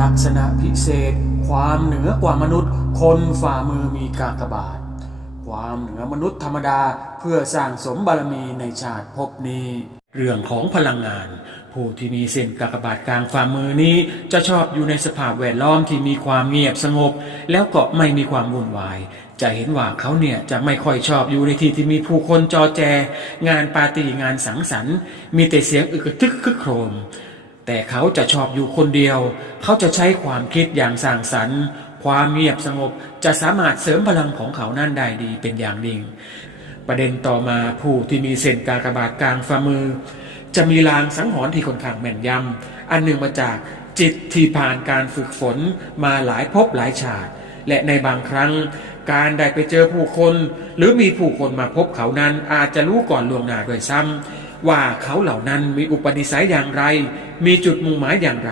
ลักษณะพิเศษ ความเหนือกว่ามนุษย์ คนฝ่ามือมีกากบาทความเหนือมนุษย์ธรรมดาเพื่อสร้างสมบารมีในชาติภพนี้ เรื่องของพลังงาน ผู้ที่มีเส้นกากบาทกลางฝ่ามือนี้ จะชอบอยู่ในสภาพแวดล้อมที่มีความเงียบสงบ แล้วก็ไม่มีความวุ่นวาย จะเห็นว่าเขาเนี่ยจะไม่ค่อยชอบอยู่ในที่ที่มีผู้คนจอแจ งานปาร์ตี้งานสังสรรค์ มีแต่เสียงอึกทึกคึกโครม แต่เขาจะชอบอยู่คนเดียว เขาจะใช้ความคิดอย่างสร้างสรรค์ ความเงียบสงบจะสามารถเสริมพลังของเขานั่นได้ดีเป็นอย่างยิ่ง ประเด็นต่อมาผู้ที่มีเส้นการกระบาทกลางฝ่ามือ จะมีลางสังหรณ์ที่ค่อนข้างแม่นยำอันหนึ่งมาจากจิตที่ผ่านการฝึกฝนมาหลายภพหลายชาติ และในบางครั้งการได้ไปเจอผู้คน หรือมีผู้คนมาพบเขานั้นอาจจะรู้ก่อนล่วงหน้าด้วยซ้ำ ว่าเขาเหล่านั้นมีอุปนิสัยอย่างไร มีจุดมุ่งหมายอย่างไร